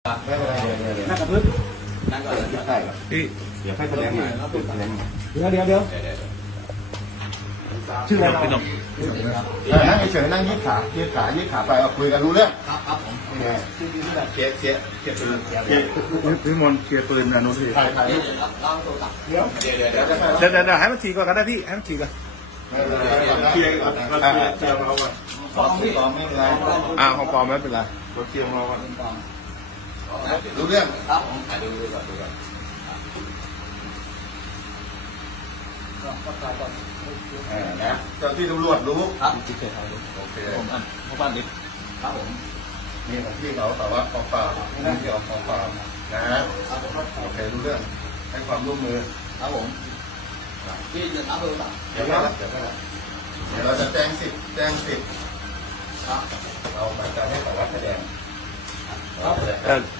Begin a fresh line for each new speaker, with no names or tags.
เดี๋ยวเดี๋ยวเดี๋ยวชื่ออะไรเราเออนั่งเฉยนั่งยืดขา ยืดขายืดขาไปคุยกันรู้เรื่อง
ครับครับผม
เกียร์เกียร์เกียร์ปืนเกียร์ป
ืนพี่มนเกียร์ปืนนะนุ้ยถ่ายถ่ายเดี๋ยวเดี๋ยวเดี๋ยวเดี๋ยวเดี๋ยวเห้มันฉีกก่อนก็ได้พี่ให้มันฉีกก่อน
เกียร์ก่อนเกียร์เกียร์เราก่อน
ของพี่ปลอมไม่เป็นไร
อ่าของปลอมไม่เป็นไร
เกียร์ของเราก่อน
ดูเรื่อง
ครับผม
ดูดูก่อนดูก่อน
ก็ที่ตำรวจรู้
ครับจิตเคย
รู้โอเคผมอ่ะพ่อบ้านนิด
ครับผม
นี่ของพี่เขาแต่ว่าขอฝากนี่เดี๋ยวขอฝากนะครับโอเค รู้เรื่อง ให้ความร่วมมือ
ครับผมพี่จะรับเบอร์ป่ะ
เดี๋ยวได้เดี๋ยวได้เดี๋ยวเราจะแจ้งสิทธิ์แจ้งสิทธิ์ครับเราไปจะให้แต่ว่าแสดง
ครับแส
ดง